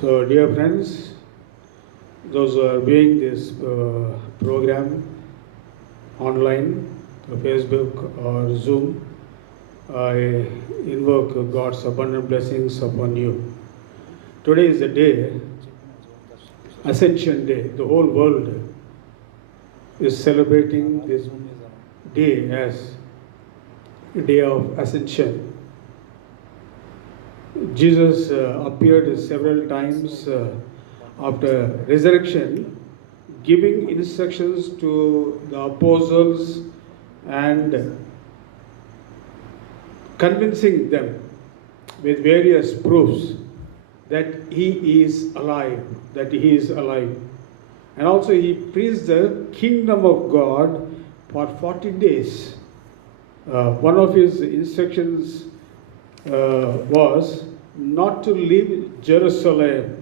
So, dear friends, those who are viewing this program online through Facebook or Zoom, I invoke God's abundant blessings upon you. Today is the day, Ascension Day. The whole world is celebrating this day as a day of Ascension. Jesus appeared several times after resurrection, giving instructions to the apostles and convincing them with various proofs that he is alive, And also he preached the kingdom of God for 40 days. One of his instructions was not to leave Jerusalem.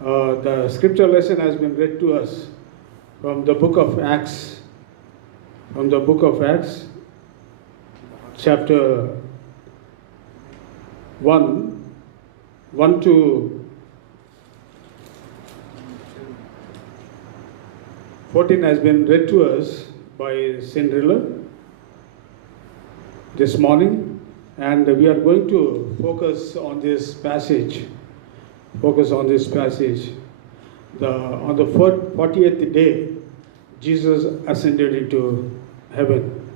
The scripture lesson has been read to us from the book of Acts. From the book of Acts, chapter 1 to 14 has been read to us by Cinderella this morning. And we are going to focus on this passage. On the 40th day, Jesus ascended into heaven.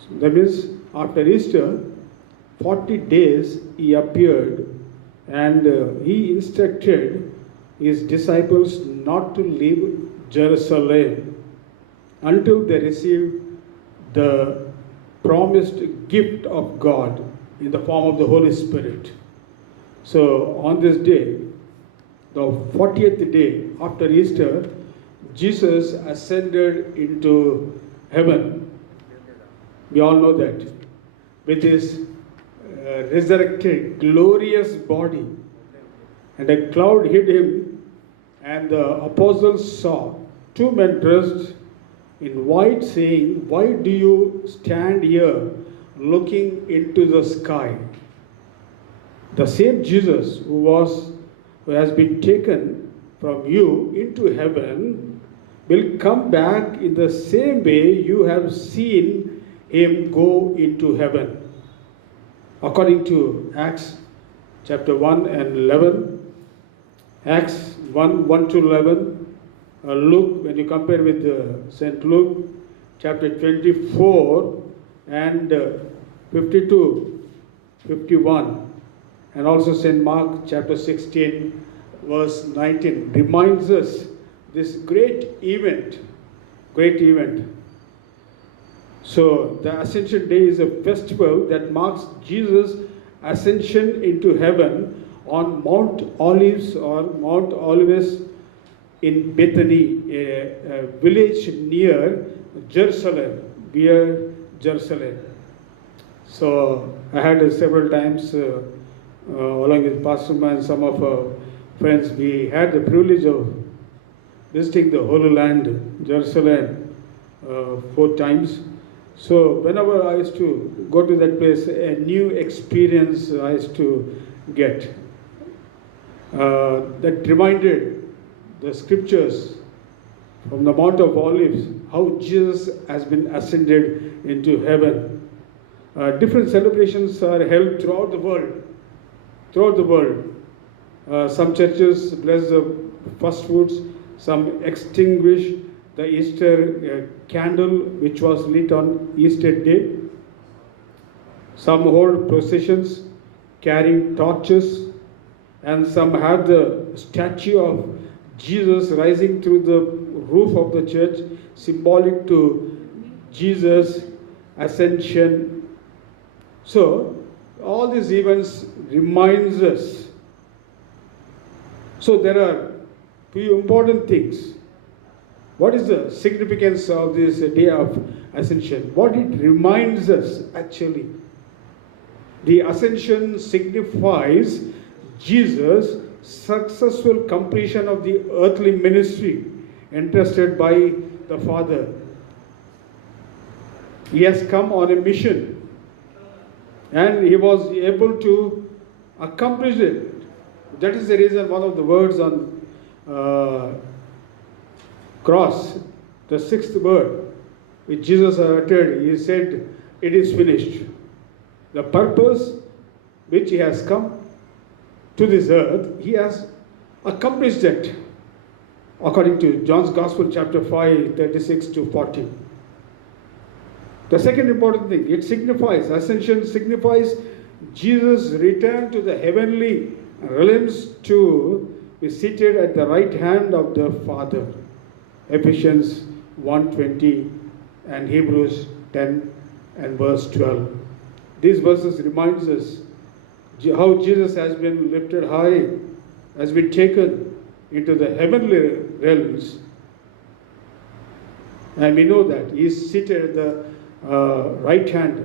So that means after Easter, 40 days he appeared and he instructed his disciples not to leave Jerusalem until they received the promised gift of God in the form of the Holy Spirit. So on this day, the 40th day after Easter, Jesus ascended into heaven. We all know that. With his resurrected, glorious body. And a cloud hid him, and the apostles saw two men dressed in white, saying, "Why do you stand here looking into the sky? The same Jesus who has been taken from you into heaven will come back in the same way you have seen him go into heaven." According to Acts chapter 1 and 11, Acts 1 to 11, Luke, when you compare with St. Luke chapter 24 and 52, 51, and also St. Mark chapter 16 verse 19 reminds us this great event. So the Ascension Day is a festival that marks Jesus' ascension into heaven on Mount Olives or Mount Olivet in Bethany, a village near Jerusalem. So I had several times along with Pastor and some of our friends, we had the privilege of visiting the Holy Land, Jerusalem, 4 times. So whenever I used to go to that place, a new experience I used to get. That reminded the scriptures from the Mount of Olives, how Jesus has been ascended into heaven. Different celebrations are held throughout the world. Some churches bless the first fruits, some extinguish the Easter candle which was lit on Easter day. Some hold processions carrying torches, and some have the statue of Jesus rising through the roof of the church, symbolic to Jesus' ascension. So, all these events reminds us. So, there are few important things. What is the significance of this day of ascension? What it reminds us actually? The ascension signifies Jesus' successful completion of the earthly ministry entrusted by the Father. He has come on a mission and he was able to accomplish it That is the reason one of the words on cross, the sixth word which Jesus uttered, he said, "It is finished." The purpose which he has come to this earth, he has accomplished that, according to John's Gospel, chapter 5, 36 to 40. The second important thing, it signifies, ascension signifies Jesus' return to the heavenly realms to be seated at the right hand of the Father. Ephesians 1:20 and Hebrews 10 and verse 12. These verses reminds us how Jesus has been lifted high, has been taken into the heavenly realms. And we know that he is seated at the right hand.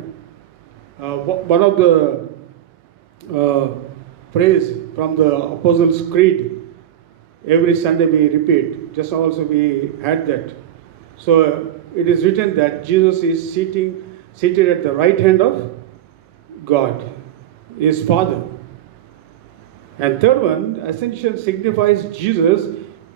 One of the phrase from the Apostles' Creed, every Sunday we repeat, just also we had that. So it is written that Jesus is seated at the right hand of God, his Father. And third one, ascension signifies Jesus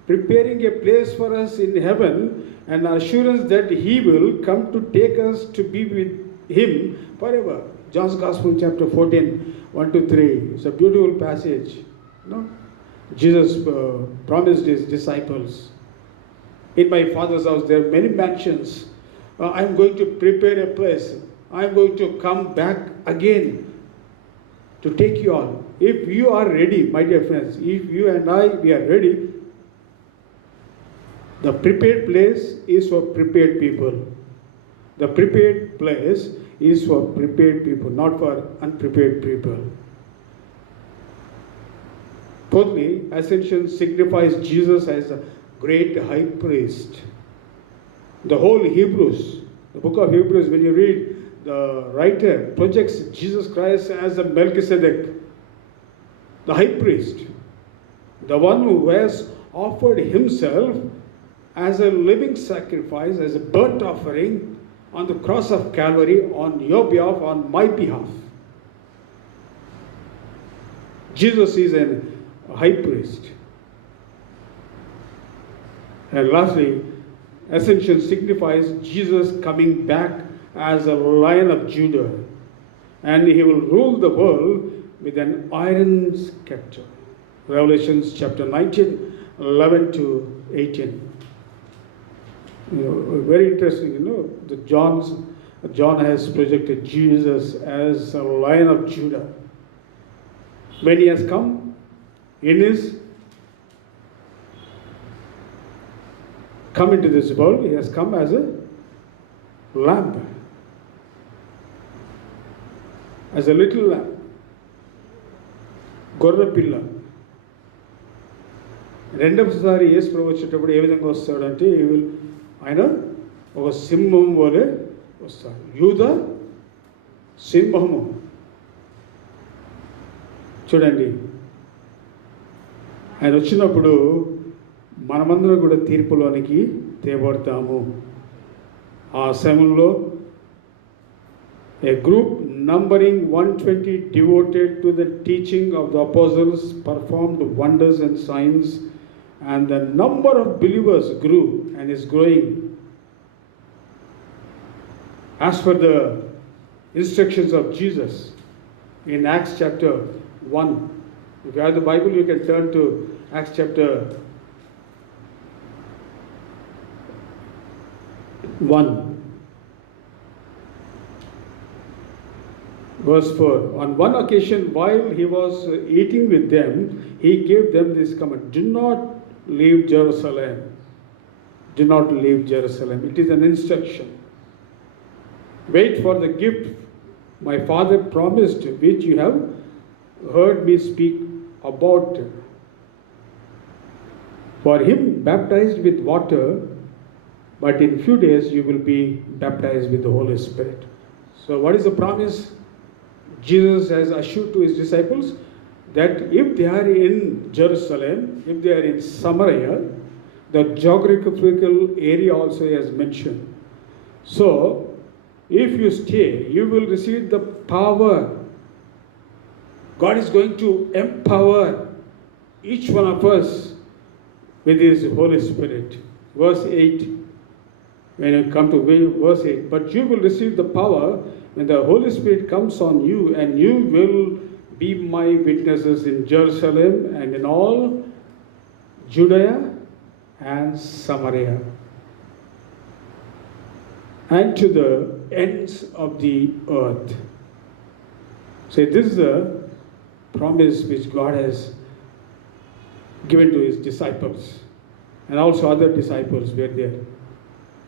preparing a place for us in heaven and assurance that he will come to take us to be with him forever. John's Gospel, chapter 14, 1-3. It's a beautiful passage. No? Jesus promised his disciples, "In my Father's house there are many mansions. I'm going to prepare a place. I'm going to come back again to take you all." If you are ready, my dear friends, if you and I, we are ready, the prepared place is for prepared people. The prepared place is for prepared people, not for unprepared people. Fourthly, ascension signifies Jesus as a great high priest. The whole Hebrews, the book of Hebrews, when you read, the writer projects Jesus Christ as a Melchizedek, the high priest, the one who has offered himself as a living sacrifice, as a burnt offering on the cross of Calvary on your behalf, on my behalf. Jesus is a high priest. And lastly, ascension signifies Jesus coming back as a Lion of Judah, and he will rule the world with an iron scepter. Revelations chapter 19, 11-18. Very interesting, the John has projected Jesus as a Lion of Judah. When he has come into this world, he has come as a lamb, as a little lamb, గొర్రె పిల్ల. రెండవసారి యేసు ప్రభు వచ్చేటప్పుడు ఏ విధంగా వస్తాడంటే ఆయన ఒక సింహం వలె వస్తాడు. యూద సింహము. చూడండి, ఆయన వచ్చినప్పుడు మనమందరం కూడా తీర్పులోనికి తేబడతాము. ఆ సమయంలో a group numbering 120 devoted to the teaching of the apostles performed wonders and signs, and the number of believers grew and is growing. As per the instructions of Jesus in Acts chapter 1, if you have the Bible, you can turn to Acts chapter 1. Verse 4, on one occasion while he was eating with them, he gave them this command: do not leave Jerusalem. Do not leave Jerusalem. It is an instruction. Wait for the gift my Father promised, which you have heard me speak about. For him baptized with water, but in few days you will be baptized with the Holy Spirit. So what is the promise Jesus has assured to his disciples? That if they are in Jerusalem, if they are in Samaria, the geographical area also he has mentioned. So, if you stay, you will receive the power. God is going to empower each one of us with His Holy Spirit. Verse 8, when you come to verse 8, but you will receive the power when the Holy Spirit comes on you, and you will be my witnesses in Jerusalem and in all Judea and Samaria and to the ends of the earth. So this is a promise which God has given to His disciples, and also other disciples were there.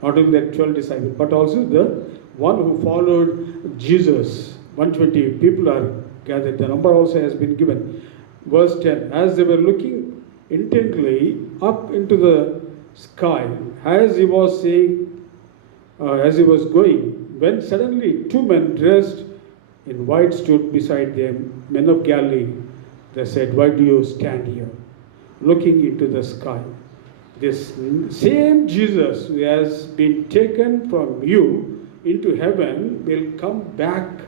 Not only the 12 disciples, but also the one who followed Jesus. 120 people are gathered. The number also has been given. Verse 10, as they were looking intently up into the sky, as he was going, when suddenly two men dressed in white stood beside them, men of Galilee. They said, why do you stand here, looking into the sky? This same Jesus who has been taken from you into heaven will come back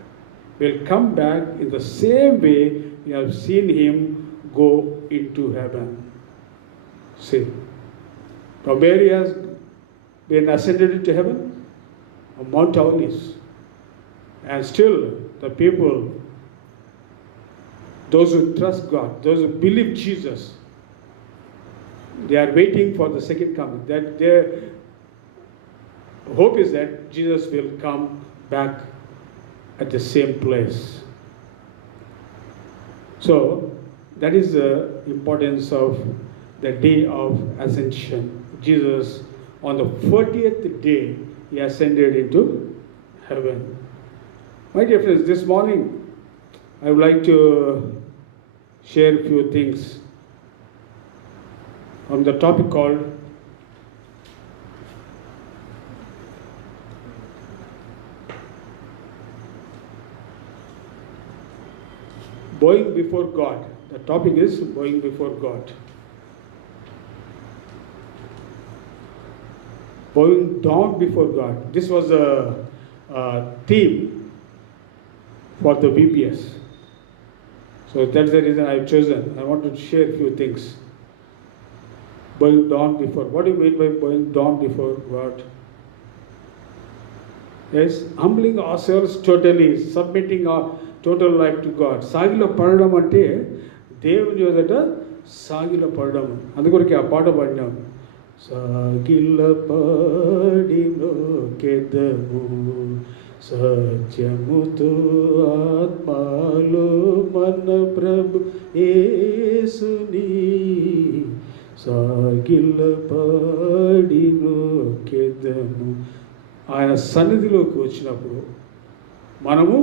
in the same way you have seen Him go into heaven. See, from where He has been ascended into heaven? On Mount Olives. And still the people, those who trust God, those who believe Jesus, they are waiting for the second coming. That their hope is that Jesus will come back at the same place. So that is the importance of the day of ascension. Jesus, on the 40th day, He ascended into heaven. My dear friends, this morning I would like to share a few things on the topic called bowing before God. The topic is bowing before God. Bowing down before God. This was a theme for the VBS. So that's the reason I've chosen. I want to share a few things. Bowing down before. What do you mean by bowing down before God? Yes, humbling ourselves totally, submitting our total life to God. సాగిలో పడడం అంటే దేవుని ఎదుట సాగిలో పడడం. అందుకొరకే ఆ పాట పాడినాం. సాగిల పడి నొక్కెదము సత్యముతో ఆత్మలో మన ప్రభు యేసుని సాగిల పడి నొక్కెదము. ఆయన సన్నిధిలోకి వచ్చినప్పుడు మనము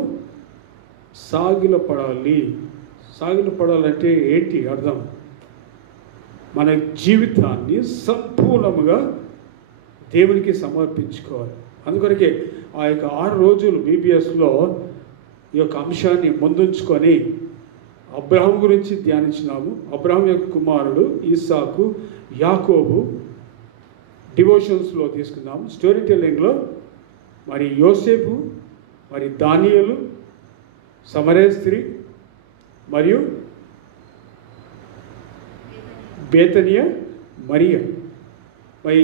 సాగిల పడాలి. సాగిల పడాలంటే ఏంటి అర్థం? మన జీవితాన్ని సంపూర్ణముగా దేవునికి సమర్పించుకోవాలి. అందుకొరకే ఆ యొక్క 6 రోజులు బీబీఎస్లో ఈ యొక్క అంశాన్ని ముందుంచుకొని అబ్రహాం గురించి ధ్యానించినాము. అబ్రహాం యొక్క కుమారుడు ఇస్సాకు, యాకోబు డివోషన్స్లో తీసుకున్నాము. స్టోరీ టెల్లింగ్లో మరి యోసేపు, మరి దానియేలు, సమరయ స్త్రీ మరియు బేతనియా మరియా, మరి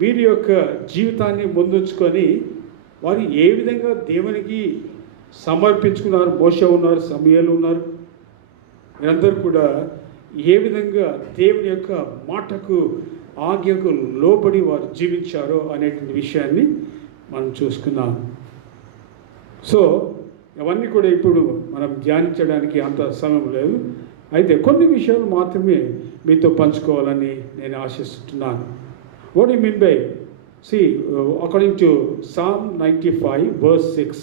వీరి యొక్క జీవితాన్ని ముందుంచుకొని వారు ఏ విధంగా దేవునికి సమర్పించుకున్నారు. మోషే ఉన్నారు, సమూయేలు ఉన్నారు. వీరందరూ కూడా ఏ విధంగా దేవుని యొక్క మాటకు, ఆజ్ఞకు లోబడి వారు జీవించారో అనేటువంటి విషయాన్ని మనం చూసుకున్నాం. సో అవన్నీ కూడా ఇప్పుడు మనం ధ్యానించడానికి అంత సమయం లేదు. అయితే కొన్ని విషయాలు మాత్రమే మీతో పంచుకోవాలని నేను ఆశిస్తున్నాను. What you mean by according to Psalm 95 verse 6.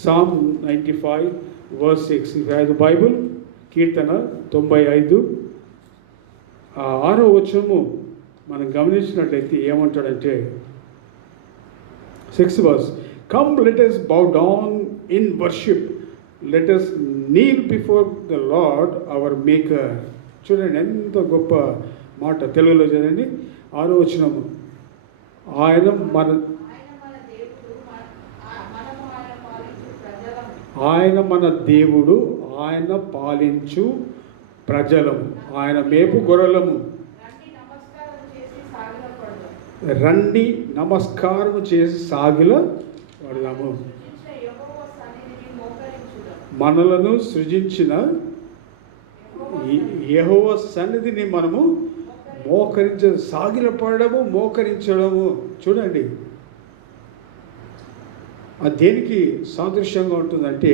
Psalm 95 verse 6. If you have the Bible, కీర్తన 95 6వ వచనము మనం గమనించినట్లయితే ఏమంటాడంటే 6th verse, come let us bow down in worship, let us kneel before the Lord our Maker. చూడండి ఎంత గొప్ప మాట. తెలుగులో చదండి 6వ వచనము. ఆయన మన దేవుడు, ఆయన పాలించు ప్రజలము, ఆయన మేపు గొర్రెలము. రండి నమస్కారం చేసి సాగిల పడదాము. మనలను సృజించిన యెహోవా సన్నిధిని మనము సాగిల పడము, మోకరించడము. చూడండి, అది దేనికి సాదృశ్యంగా ఉంటుందంటే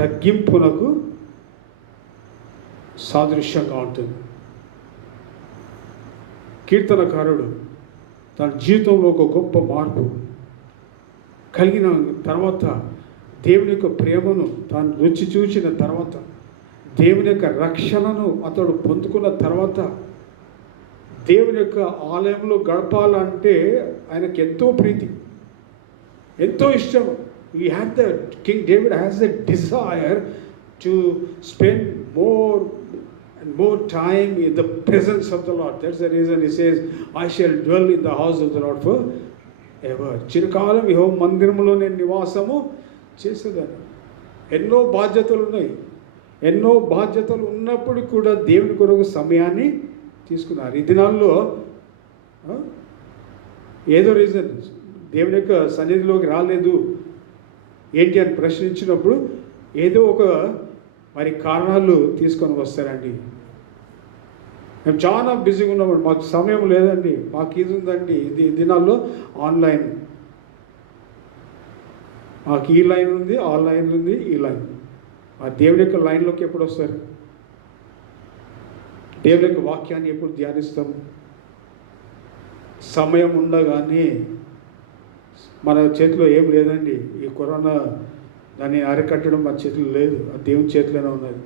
తగ్గింపునకు సాదృశ్యంగా ఉంటుంది. కీర్తనకారుడు తన జీవితంలో ఒక గొప్ప మార్పు కలిగిన తర్వాత, దేవుని యొక్క ప్రేమను తాను రుచి చూసిన తర్వాత, దేవుని యొక్క రక్షణను అతడు పొందుకున్న తర్వాత, దేవుని యొక్క ఆలయంలో గడపాలంటే ఆయనకు ఎంతో ప్రీతి, ఎంతో ఇష్టం. King David has a desire to spend more and more time in the presence of the Lord. That's the reason he says, I shall dwell in the house of the Lord forever. చిరకాలం యెహోవా మందిరములో నేను నివాసము చేసేదాన్ని. ఎన్నో బాధ్యతలు ఉన్నాయి. ఎన్నో బాధ్యతలు ఉన్నప్పుడు కూడా దేవుని కొరకు సమయాన్ని తీసుకున్నారు. ఈ దినాల్లో ఏదో రీజన్ దేవుని యొక్క సన్నిధిలోకి రాలేదు ఏంటి అని ప్రశ్నించినప్పుడు ఏదో ఒక మరి కారణాలు తీసుకొని వస్తారండి. మేము చాలా బిజీగా ఉన్నామండి, మాకు సమయం లేదండి, మాకు ఇది ఉందండి. ఇది దినాల్లో ఆన్లైన్, మాకు ఈ లైన్ ఉంది, ఆ లైన్ ఉంది, ఈ లైన్. ఆ దేవుని యొక్క లైన్లోకి ఎప్పుడు వస్తారు? దేవుని యొక్క వాక్యాన్ని ఎప్పుడు ధ్యానిస్తాము? సమయం ఉండగానే మన చేతిలో ఏం లేదండి. ఈ కరోనా దాన్ని అరికట్టడం మన చేతిలో లేదు, అది దేవుని చేతిలోనే ఉన్నది.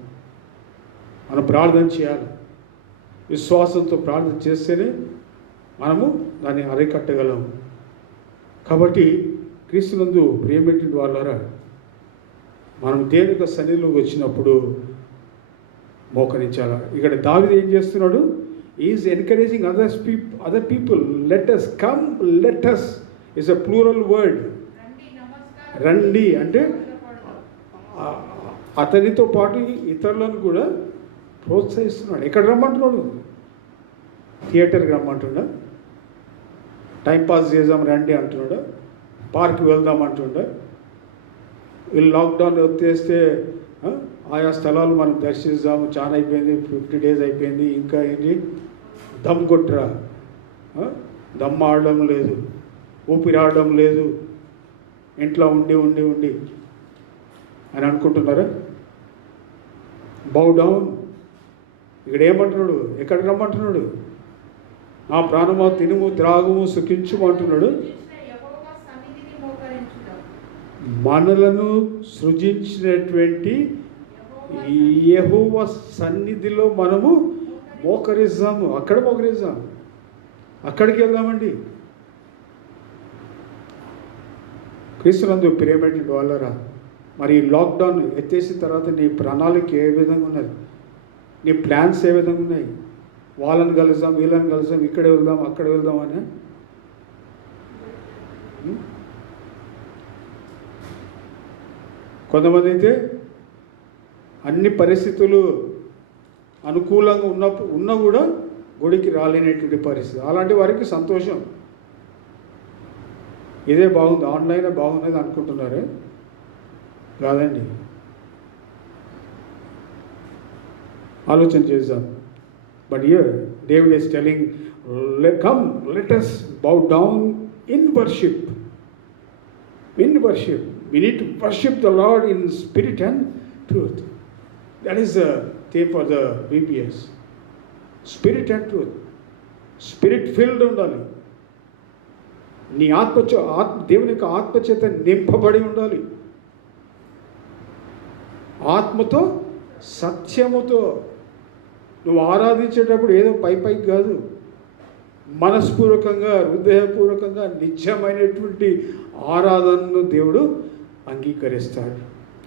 మనం ప్రార్థన చేయాలి, విశ్వాసంతో ప్రార్థన చేస్తేనే మనము దాన్ని అరికట్టగలము. కాబట్టి క్రీస్తునందు ప్రియమైనటువంటి వాళ్ళారా, మనం దేవుని యొక్క సన్నిధిలోకి వచ్చినప్పుడు మోకరించాలి. ఇక్కడ దావీదు ఏం చేస్తున్నాడు? Is encouraging other people. Let's come, let's is a plural word. రండి అంటే అతనితో పాటు ఇతరులను కూడా ప్రోత్సహిస్తున్నాడు. ఎక్కడ రమ్మంటున్నాడు? థియేటర్కి రమ్మంటున్నా, టైంపాస్ చేద్దాం రండి అంటున్నాడు, పార్క్కి వెళ్దాం అంటుండే. వీళ్ళు లాక్డౌన్ వచ్చేస్తే ఆయా స్థలాలు మనం దర్శిస్తాము, చాలా అయిపోయింది, 50 days అయిపోయింది, ఇంకా ఏంటి దమ్ కొట్టరా, దమ్ ఆడడం లేదు, ఊపిరి ఆడడం లేదు, ఇంట్లో ఉండి ఉండి ఉండి అని అనుకుంటున్నారా? బౌ డౌన్. ఇక్కడ ఏమంటున్నాడు? ఎక్కడికి రమ్మంటున్నాడు? నా ప్రాణమా తినుము త్రాగుము సుఖించుము అంటున్నాడు. మనలను సృజించినటువంటి యెహోవా సన్నిధిలో మనము మోకరిస్తాము. అక్కడ మోకరిస్తాం, అక్కడికి వెళ్దామండి. క్రీస్తునందు ప్రియమైనటువంటి వాళ్ళరా, మరి లాక్డౌన్ ఎత్తేసిన తర్వాత నీ ప్రణాళిక ఏ విధంగా ఉన్నది? నీ ప్లాన్స్ ఏ విధంగా ఉన్నాయి? వాళ్ళని కలుద్దాం, వీళ్ళని కలుద్దాం, ఇక్కడ వెళ్దాం, అక్కడ వెళ్దాం అని. కొంతమంది అయితే అన్ని పరిస్థితులు అనుకూలంగా ఉన్నా కూడా గుడికి రాలేనటువంటి పరిస్థితి. అలాంటి వారికి సంతోషం, ఇదే బాగుంది, ఆన్లైన్ బాగున్నది అనుకుంటున్నారే. కాదండి, ఆలోచన చేద్దాం. But here David is telling, come let us bow down in worship. In worship we need to worship the Lord in spirit and truth. That is the theme for the VBS. Spirit and truth. Spirit filled ఉండాలి. నీ దేవుని యొక్క ఆత్మచేత నింపబడి ఉండాలి. ఆత్మతో సత్యముతో నువ్వు ఆరాధించేటప్పుడు ఏదో పైకి కాదు, మనస్పూర్వకంగా హృదయపూర్వకంగా నిజమైనటువంటి ఆరాధనను దేవుడు అంగీకరిస్తాడు.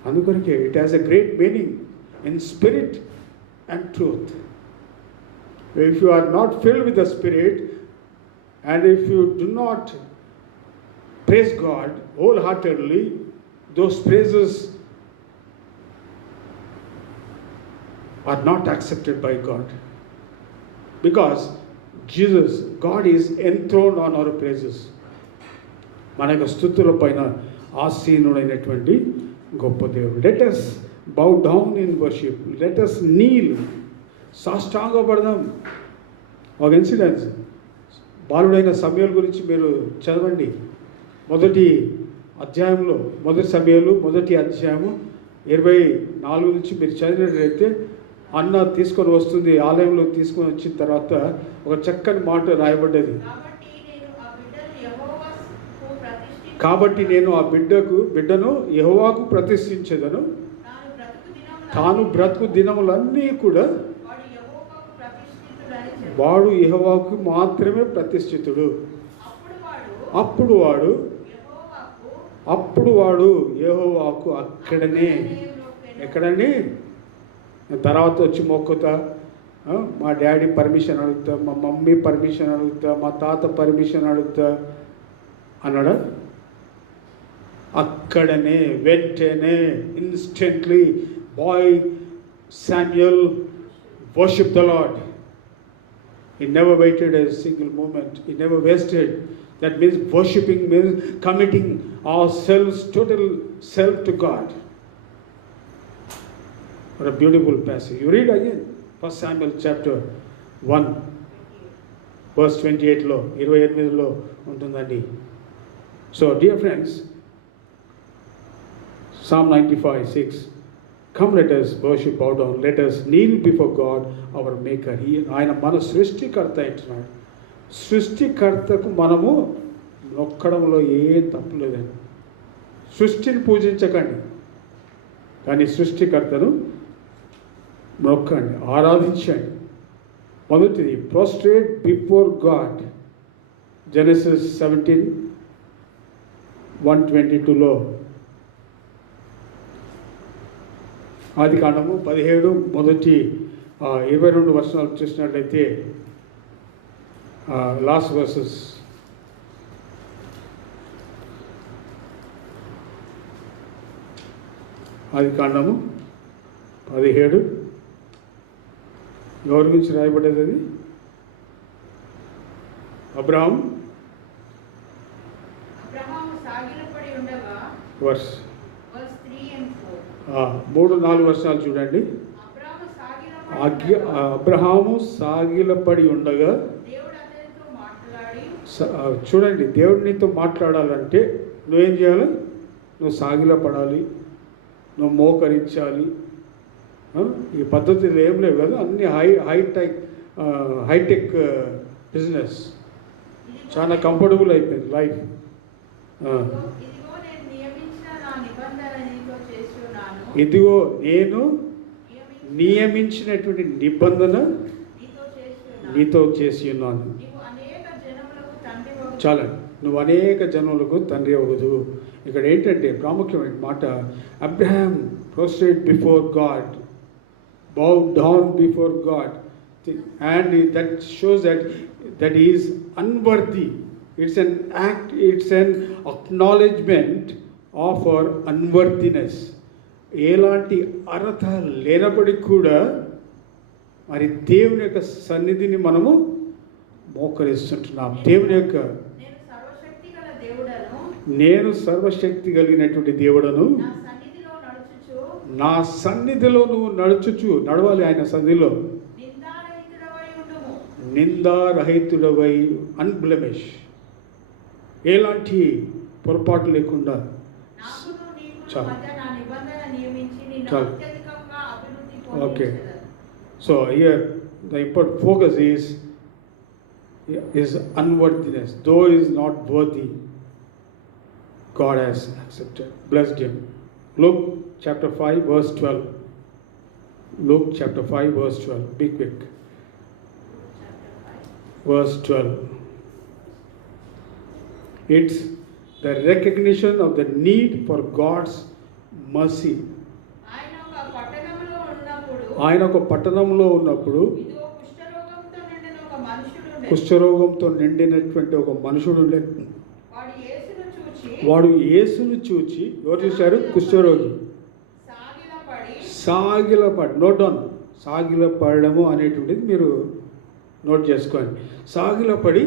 అందుకొరకే it has a great meaning in spirit and truth. If you are not filled with the spirit and if you do not praise God wholeheartedly, those praises are not accepted by God. Because Jesus, God is enthroned on our praises. మన యొక్క స్తుతుల పైన ఆసీనుడైనటువంటి గొప్ప దేవుడు. Let us bow down in worship. Let us kneel. సాష్టాంగపడదాం. ఒక incidence, బాలుడైన సమూయేలు గురించి మీరు చదవండి. మొదటి అధ్యాయంలో, మొదటి సమూయేలు మొదటి అధ్యాయము 24 నుంచి మీరు చదివినట్లయితే, అన్న తీసుకొని వస్తుంది, ఆలయంలో తీసుకొని వచ్చిన తర్వాత ఒక చక్కని మాట రాయబడ్డది. కాబట్టి నేను ఆ బిడ్డను యెహోవాకు ప్రతిష్ఠించెదను, తాను బ్రతుకు దినములన్నీ కూడా వాడు యెహోవాకు మాత్రమే ప్రతిష్ఠితుడు. అప్పుడు వాడు యెహోవాకు అక్కడనే, ఎక్కడని, తర్వాత వచ్చి మొక్కుతా, మా డాడీ పర్మిషన్ అడుగుతా, మా మమ్మీ పర్మిషన్ అడుగుతా, మా తాత పర్మిషన్ అడుగుతా అన్నాడా? అక్కడనే, వెంటనే, instantly boy Samuel worship the Lord. He never waited a single moment. He never wasted. That means worshipping means committing ourselves, total self to God. What a beautiful passage. You read again 1 Samuel chapter 1 verse 28 లో 28 లో ఉంటుందండి. So dear friends, Psalm 95:6, come let us worship, bow down, let us kneel before God our maker. ఆయన మన సృష్టికర్త అంటున్నాడు. సృష్టికర్తకు మనము నొక్కడంలో ఏ తప్పు లేదండి. సృష్టిని పూజించకండి, కానీ సృష్టికర్తను మొక్కండి, ఆరాధించండి. మొదటిది prostrate before God. Genesis 17:122లో, ఆది కాండము 17 మొదటి 22 వచనాలు చూసినట్లయితే, లాస్ట్ వర్సెస్, ఆది కాండము 17 ఎవరి గురించి రాయబడ్డది? అది అబ్రహాము వర్స్ 3-4 వర్షాలు చూడండి. అబ్రహాము సాగిలపడి ఉండగా, చూడండి, దేవుడు నీతో మాట్లాడాలంటే నువ్వేం చేయాలి? నువ్వు సాగిలపడాలి, నువ్వు మోకరించాలి. ఈ పద్ధతులు ఏం లేవు కదా, అన్ని హైటెక్ బిజినెస్, చాలా కంఫర్టబుల్ అయిపోయింది లైఫ్. ఇదిగో నేను నియమించినటువంటి నిబంధన నీతో చేసి ఉన్నాను. చాలా, నువ్వు అనేక జనములకు తండ్రి అవ్వదు. ఇక్కడ ఏంటంటే ప్రాముఖ్యమైన మాట, Abraham prostrate before God, bow down before God, and that shows that he is unworthy. It's an act, it's an acknowledgement of our unworthiness. ఎలాంటి అర్హత లేనప్పటికీ కూడా మరి దేవుని యొక్క సన్నిధిని మనము మోకరిస్తుంటున్నాం. దేవుని యొక్క, నేను సర్వశక్తి కలిగినటువంటి దేవుడను, నా సన్నిధిలో నువ్వు నడవాలి. ఆయన సన్నిధిలో నిందారహితుడవై, అన్బ్లెమిష్, ఎలాంటి పొరపాటు లేకుండా. చాలు. Okay. So here the important focus is unworthiness. Though he is not worthy, God has accepted, blessed him. Luke chapter 5 verse 12. Luke chapter 5 verse 12. Be quick. Verse 12. It's the recognition of the need for God's mercy. ఆయన ఒక పట్టణంలో ఉన్నప్పుడు కుష్ఠరోగంతో నిండినటువంటి ఒక మనుషుడు ఉండే. వాడు యేసును చూచి, ఎవరు చూశారు? కుష్ఠరోగి. సాగిలపడి, నోట్ డౌన్, సాగిలపడము అనేటువంటిది మీరు నోట్ చేసుకోండి. సాగిలపడి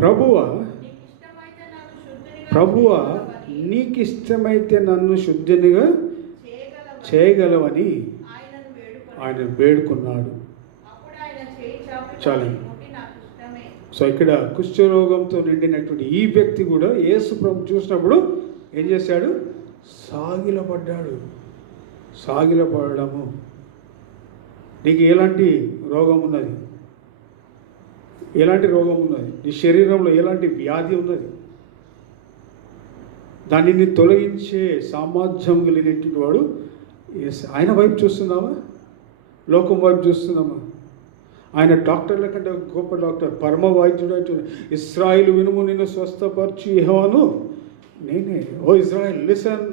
ప్రభువా ప్రభువా నీకు ఇష్టమైతే నన్ను శుద్ధినిగా చేయగలవని ఆయన వేడుకున్నాడు. చాలు. సో ఇక్కడ కుష్ఠరోగంతో నిండినటువంటి ఈ వ్యక్తి కూడా యేసు ప్రభు చూసినప్పుడు ఏం చేశాడు? సాగిలపడ్డాడు. సాగిలపడము. నీకు ఎలాంటి రోగం ఉన్నది? ఎలాంటి రోగం ఉన్నది? నీ శరీరంలో ఎలాంటి వ్యాధి ఉన్నది? దానిని తొలగించే సామర్థ్యం కలిగినటువంటి వాడు ఆయన వైపు చూస్తున్నామా? లోకం వైపు చూస్తున్నామా? ఆయన డాక్టర్ల కంటే గొప్ప డాక్టర్, పరమ వైద్యుడు. ఇశ్రాయేలు వినుము, నిన్ను స్వస్థపరిచి యెహోవాను నేనే. O Israel, listen,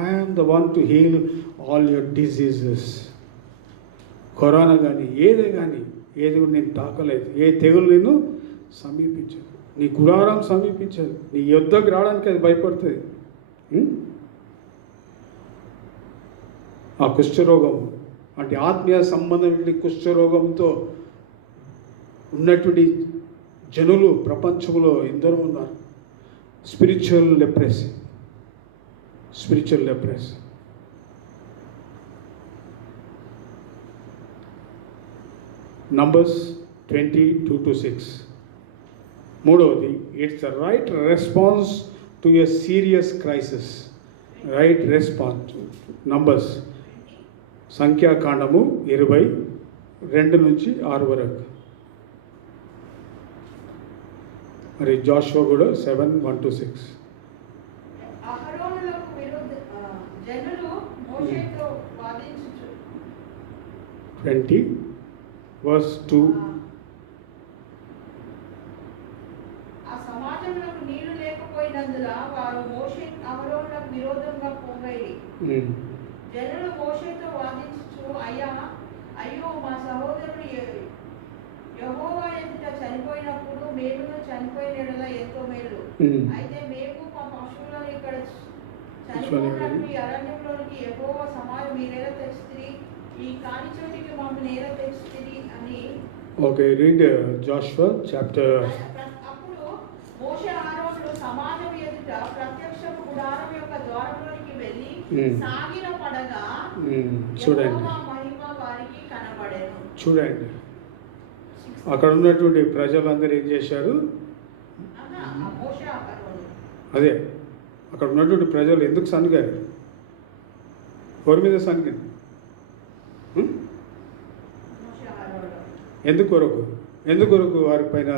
I am the one to heal all your diseases. Corona కానీ ఏది కూడా నేను తాకలేదు. ఏ తెగులు నిన్ను సమీపించదు, నీ గుడారం సమీపించదు, నీ యుద్ధకు రావడానికి అది భయపడుతుంది. ఆ కుష్ఠరోగం అంటే ఆత్మీయ సంబంధమైన కుష్ఠరోగంతో ఉన్నటువంటి జనులు ప్రపంచంలో ఎందరో ఉన్నారు. Spiritual leprosy. నంబర్స్ 20:2-6. మూడవది, it's the right response to a serious crisis. Right response. Numbers సంఖ్యాకాండము 22-6 వరకు. మరి జాషువా కూడా 7:1-6. 20:2. సమాజంలో నీళ్లు లేకపోయినందున వారు మోషే అహరోనులకు విరోధంగా పోగైరి. జనులు మోషేతో వాదించుచు, అయ్యో మా సహోదరుడు యెహోవా ఎదుట చనిపోయినప్పుడు మేము చనిపోయిన యెడల ఎంతో మేలు. అయితే మేము మా పశువులను ఇక్కడ చనిపోయినట్లు ఈ అరణ్యంలోనికి యెహోవా సమాజం మీరేలా తెచ్చితిరి, ఈ కాని చోటికి మమ్మల్ని నేల తెచ్చితిరి అని. Okay, read Jashuva chapter. అప్పుడు మోషే అహరోనులు సమాజం ఎదుట ప్రత్యక్షపు గుడారం యొక్క ద్వారంలోనికి వెళ్ళి సాగిల పడగా చూడండి, మహిమ వారికి కనబడెను. చూడండి, అక్కడ ఉన్నటువంటి ప్రజలందరూ ఏం చేశారు? అదే, అక్కడ ఉన్నటువంటి ప్రజలు ఎందుకు సనిగారు? ఎవరి మీద సనిగింది? ఎందుకొరకు వారి పైన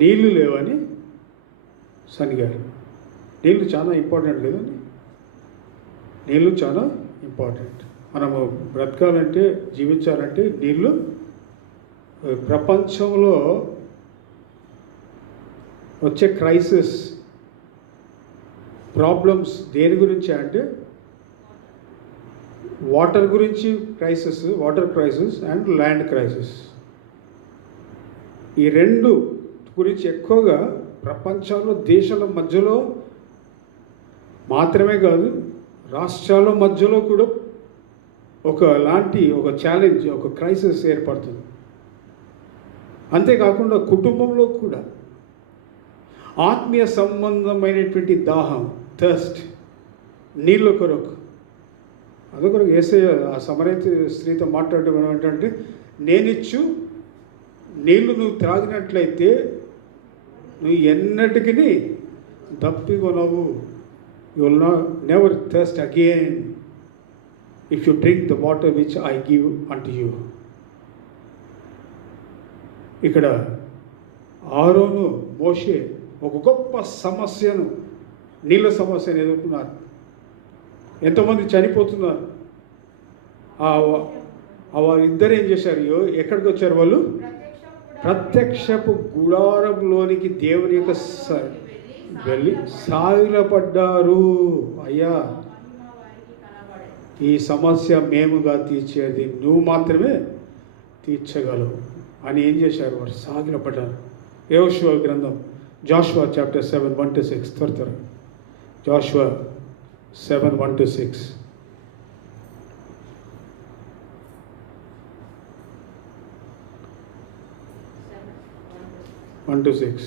నీళ్లు లేవని సనిగారు. నీళ్ళు చాలా ఇంపార్టెంట్ కదండి. నీళ్ళు చాలా ఇంపార్టెంట్. మనము బ్రతకాలంటే, జీవించాలంటే నీళ్ళు. ప్రపంచంలో వచ్చే క్రైసిస్, ప్రాబ్లమ్స్ దేని గురించి అంటే వాటర్ గురించి crisis, water crisis and land crisis. ఈ రెండు గురించి ఎక్కువగా ప్రపంచంలో దేశాల మధ్యలో మాత్రమే కాదు, రాష్ట్రాల మధ్యలో కూడా ఒక ఛాలెంజ్, ఒక క్రైసిస్ ఏర్పడుతుంది. అంతేకాకుండా కుటుంబంలో కూడా ఆత్మీయ సంబంధమైనటువంటి దాహం, థర్స్ట్, నీళ్ళ కొరకు. అదొకరు యేసయ్య ఆ సమరయ స్త్రీతో మాట్లాడడం ఏమంటే, నేనిచ్చు నీళ్లు నువ్వు త్రాగినట్లయితే నువ్వు ఎన్నటికీ దప్పికొనవు. You will never thirst again if you drink the water which I give unto you. ఇక్కడ ఆరోను, మోషే ఒక గొప్ప సమస్యను, నీళ్ళ సమస్యను ఎదుర్కొన్నారు. ఎంతోమంది చనిపోతున్నారు. వారిద్దరు ఏం చేశారు? ఎక్కడికి వచ్చారు వాళ్ళు? ప్రత్యక్షపు గుడారంలోనికి దేవుని యొక్క వెళ్ళి సాగిలపడ్డారు. అయ్యా, ఈ సమస్య మేముగా తీర్చేది నువ్వు మాత్రమే తీర్చగలవు అని ఏం చేశారు? వారు సాగిలపడ్డారు. యెహోషువ గ్రంథం, జాషువా చాప్టర్ 7:1-6. త్వర జాషువా 7:1-6. 1 to 6.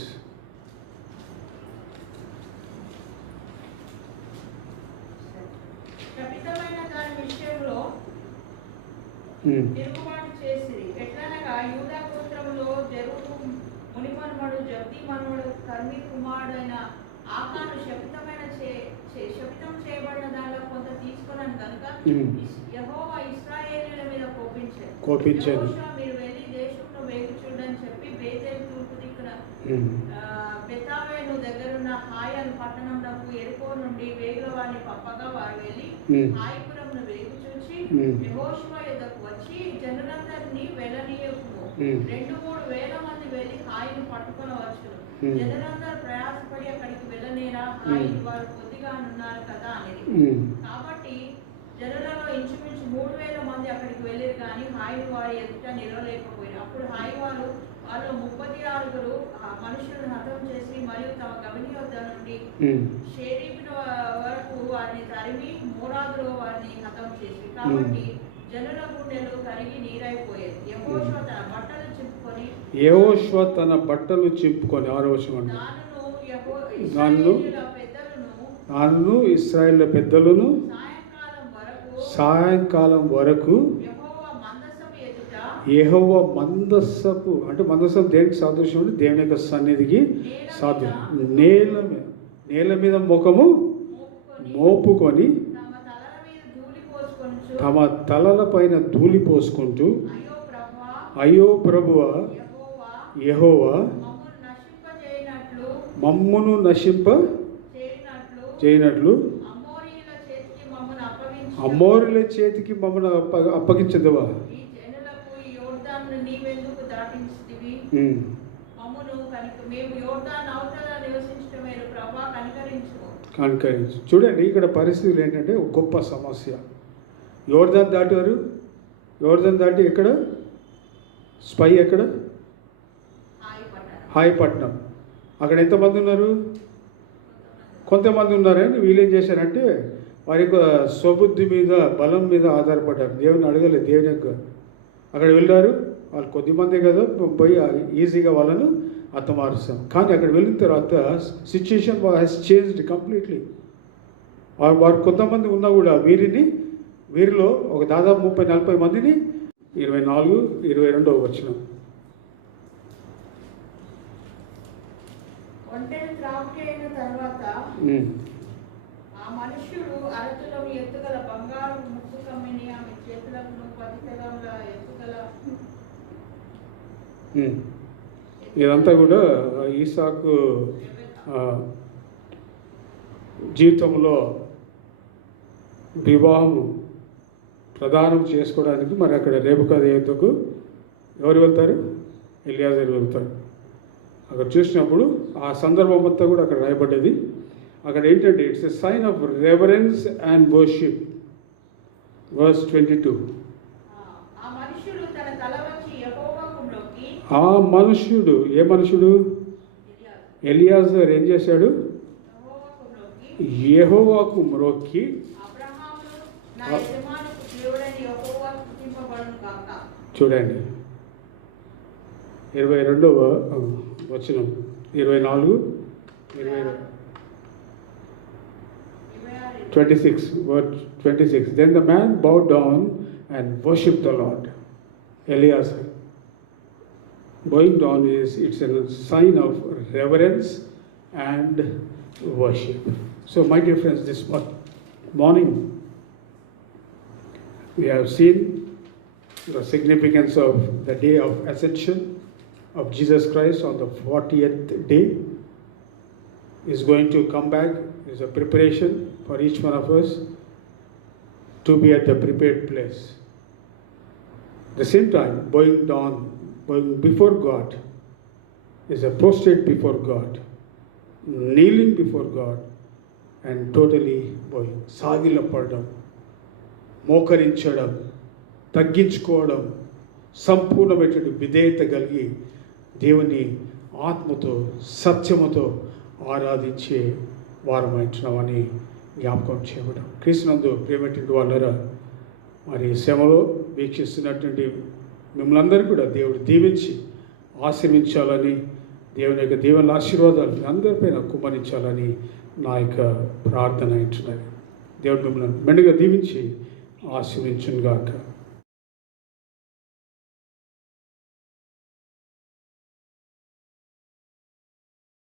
శపితమైన దాని విషయంలో తిరుగుబాటు చేసిరి. ఎట్లనగా యూదా గోత్రములో జెరుగు మునిమనుమడు జబ్ది మనుమడు కర్మి కుమారుడైన ఆకాను శపితం చేయబడిన దానిలో కొంత తీసుకున్నాను కనుక యెహోవా ఇశ్రాయేలీయుల మీద కోపించాడు. మీరు వెళ్ళి దేశంలో వేగు చూడని చెప్పి బేతేలు తూర్పు దిక్కున బెతావేను దగ్గరున్న హాయ్ అని పట్టణంలో ఎరుకో నుండి వేగుల వారిని పంపగా వారు వెళ్ళి హాయిపురంను వేగు చూచి యెహోషువ యొద్దకు వచ్చి జనులందరినీ వెళ్ళనీయకుము 2-3 వేల మంది వెళ్ళి హాయిని పట్టుకొనవచ్చును. జనులందరూ ప్రయాసపడి అక్కడికి వెళ్ళనేరా, హాయిని వారు కొద్దిగా ఉన్నారు కదా అనేది. కాబట్టి జనులలో ఇంచుమించు 3,000 మంది అక్కడికి వెళ్ళారు కానీ హాయి వారి ఎదుట నిలవలేకపోయారు. అప్పుడు హాయి వాళ్ళు 36 మనుషులను హతం చేసి మరియు తమ గవిని వద్ద నుండి షేరీబుల వరకు వారిని తరిమి మోరాదులో వారిని హతం చేసి. కాబట్టి జనుల గుండెలు కరిగి నీరైపోయేది. యెహోషువ తన బట్టలు చింపుకొని 6వ వచనం నాను ఇశ్రాయేలు పెద్దలను సాయంకాలం వరకు యెహోవా మందస్సపు అంటే మందసం దేనికి సాదృశ్యం అంటే దేవుని యొక్క సన్నిధికి సాదృశ్యం. నేల మీద ముఖము మోపుకొని తమ తలల పైన ధూళి పోసుకుంటూ అయ్యో ప్రభువా యెహోవా మమ్మును నశింప చేయనట్లు అమోరీల చేతికి మమ్మల్ని అప్పగించదవా. కనికరించు. చూడండి ఇక్కడ పరిస్థితులు ఏంటంటే ఒక గొప్ప సమస్య. యోర్దాన్ దాటారు. యోర్దాన్ దాటి ఎక్కడ స్పై ఎక్కడ హాయిపట్నం. అక్కడ ఎంతమంది ఉన్నారు? కొంతమంది ఉన్నారని వీళ్ళేం చేశారంటే వారి యొక్క స్వబుద్ధి మీద బలం మీద ఆధారపడ్డారు. దేవుని అడగలేదు. దేవుని యొక్క అక్కడ వెళ్ళారు. వాళ్ళు కొద్దిమందే కదా పోయి ఈజీగా వాళ్ళను హతమారుస్తాం. కానీ అక్కడ వెళ్ళిన తర్వాత సిచ్యుయేషన్ హ్యాస్ చేంజ్డ్ కంప్లీట్లీ. వారు కొంతమంది ఉన్నా కూడా వీరిలో ఒక దాదాపు 30-40 మందిని 24-22 వచనం ఆ మనుష్యుడు అరతులను ఎత్తుగల బంగారు ముక్కు కమ్మిని ఆమె చేతులకు 10 తులాల ఎత్తుగల. ఇదంతా కూడా ఈసాకు జీవితంలో వివాహము ప్రదానం చేసుకోవడానికి మరి అక్కడ రేబెకా దేవతకు ఎవరు వెళ్తారు? ఎలియాజరు వెళ్తారు. అక్కడ చూసినప్పుడు ఆ సందర్భం అంతా కూడా అక్కడ రాయబడ్డది. అక్కడ ఏంటంటే it's a sign of reverence and worship. Verse 22. ఆ మనుష్యుడు ఏ మనుషుడు? ఎలియాజర్ ఏం చేశాడు? యెహోవాకు మ్రొక్కి చూడండి 22వ వచనం 26. Then the man bowed down and worshipped the Lord. Eliezer. Bowing down it's a sign of reverence and worship. So my dear friends, this morning we have seen the significance of the day of ascension of Jesus Christ on the 40th day. Is going to come back. Is a preparation for each one of us to be at the prepared place. At the same time, bowing before God is a prostrate before God, kneeling before God, and totally bowing. సాగిలపడడం, మోకరించడం, తగ్గించుకోవడం, సంపూర్ణమైనటువంటి విధేయత కలిగి దేవుని ఆత్మతో సత్యముతో ఆరాధించే వారమైంటున్నామని జ్ఞాపకం చేయడం. క్రీస్తునందు ప్రియమైనటువంటి వాళ్ళరా, మరి శ్రమలో వీక్షిస్తున్నటువంటి మిమ్మల్ని అందరూ కూడా దేవుడు దీవించి ఆశీర్వించాలని దేవుని యొక్క దీవెనల ఆశీర్వాదాలు మీ అందరిపైన కుమ్మరించాలని నా యొక్క ప్రార్థన ఉంటున్నది. దేవుడు మిమ్మల్ని మెండుగా దీవించి ఆశీర్వించును గాక.